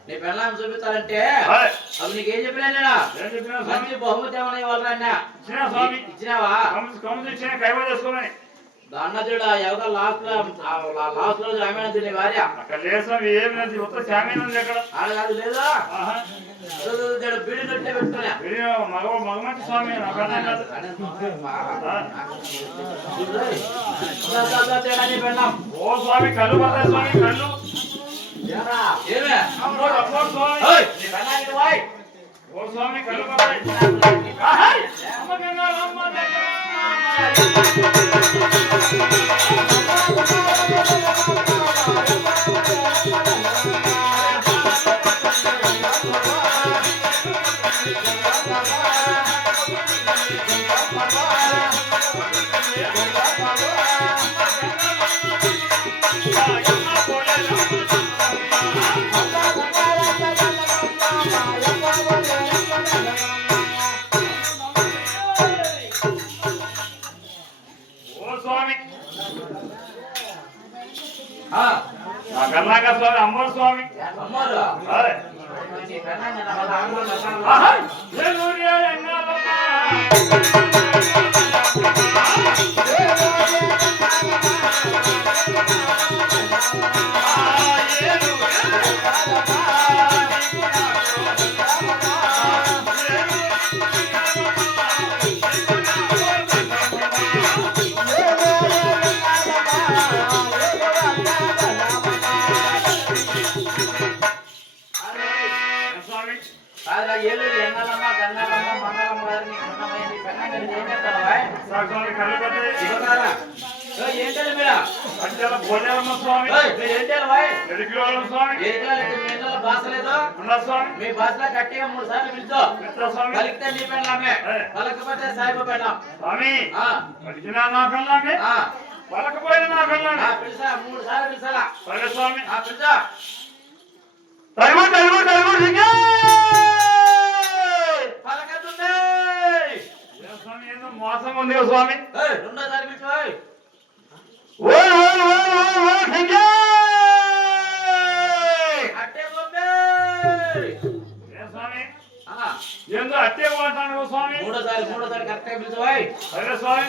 నీ పెళ్ళాన్ని చూపిస్తారంటే అవి నీకేం చెప్పినా మంచి బహుమతి ఏమన్నా ఇవ్వాలన్నా ఇచ్చినావా అన్నదుడు ఎవరో లాస్ట్ లో జామీన్ తినే భార్య కాదు లేదా బీడి కట్టే పెట్టుకున్నా మగమంచి స్వామి పెళ్ళాం ఓ స్వామి కళ్ళు పడతాయి స్వామి కళ్ళు ఓ స్వామి కళ్ళు పడతాయి కర్ణాకర్ స్వామి అమ్మోరు స్వామి స్వామి కాదురా ఏలూరు ఎంగళమ్మ గంగాలమ్మ మంగళమ్మ గారిని ఉన్నమైంది పెన్నగని ఏం చేస్తావా స్వామి కళ్ళు పడతాయి ఇవ్వకారా ఏంటది మీరా అడ్డాల భోజనమ్మ స్వామి మీరు ఏంటారు వాయ్ ఎడికిలోళ్ళ స్వామి ఏకలాలకి మీ ఇళ్ళలో భాష లేదు ఉన్నా స్వామి మీ భాషలో గట్టిగా 3 సార్లు పిలుచు మిత్ర స్వామి పలికితే నీ పెళ్ళామే పలకపోతే సాయిబు పెళ్ళాం స్వామి పలికినా నా కళ్ళామే పలకపోయిన నా కళ్ళామే పిలిచా 3 సార్లు పిలిచాలా సరే స్వామి పిలిచా పలకతుంది స్వామి ఏదో మోసం ఉంది స్వామి రెండోసారి పిలిచు అట్టే బొమ్మే స్వామి ఏందో అట్టే పోతాను స్వామి మూడోసారి కరెక్ట్గా పిలిచు సరే స్వామి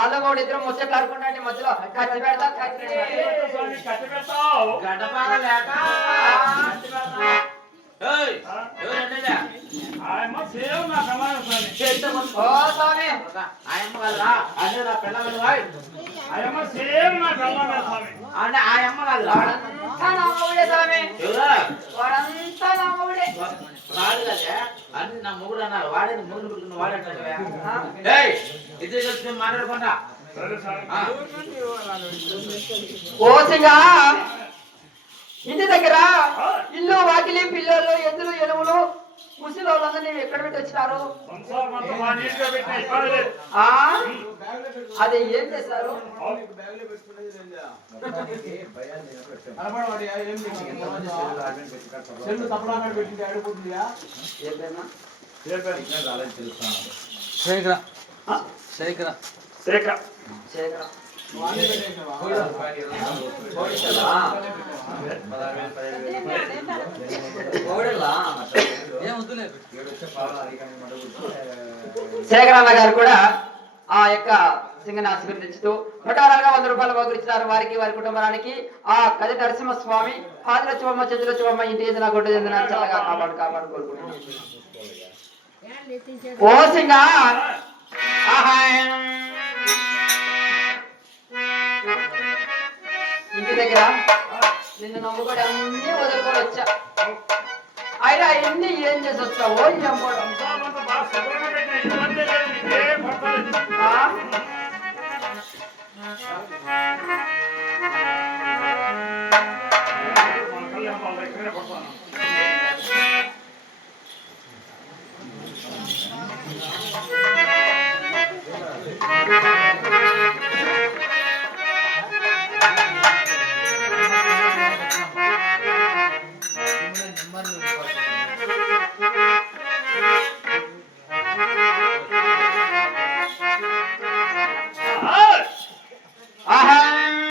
ఆళ్ళగోడు ఇద్దరు ముచ్చట్లు ఆడుకుంటే మధ్యలో కత్తి పెడతా కట్టి పెడతావు గడ్డపార లేక ఎవరండి ఆయమ్మ సేవ్ నా కళ్ళామే స్వామి ఓ స్వామి ఆయమ్మ కదరా అదే నా పిల్లలు ఆయమ్మ సేవ్ నా కళ్ళామే స్వామి అంటే ఆయమ్మ కదరా వాడంతా నా మొగుడే స్వామి ఎవరా వాడంతా నా మొగుడే వాడు కదే అని నా మొగుడు అన్నారు వాడేది మొగుడు పెట్టుకున్న వాడంటాడు ఇద్దరు కలిసి మేము మాట్లాడుకుంటా సరే స్వామి ఓసిగా ఇంటి దగ్గర ఇల్లు వాకిలి పిల్లలు ఎద్దులు ఎనుములు ముసలి వాళ్ళందరూ ఎక్కడ పెట్టి వచ్చినారు సంసారం అంతా మా నీటిగా పెట్టిన ఇబ్బంది లేదు అదే ఏం చేస్తారు శేఖర్ శేఖరన్న గారు కూడా ఆ యొక్క సింగనాశి గురించుతూ 100 రూపాయలు బహుకరించినారు వారికి వారి కుటుంబానికి ఆ కది నరసింహస్వామి ఆదిలక్ష్మమ్మ చంద్రలక్ష్మమ్మ ఇంటి ఏదైనా గొడ్డ చెందిన చల్లగా కాపాడు కోరుకుంటున్నాను ఓ సింగా ఇంటి దగ్గర నిన్ను నమ్ముకొని అన్ని వదులుకొని వచ్చా అయినా అన్ని ఏం చేసి వచ్చావో సంసారం అంతా బాగా శుభ్రంగా పెట్టిన ఇబ్బంది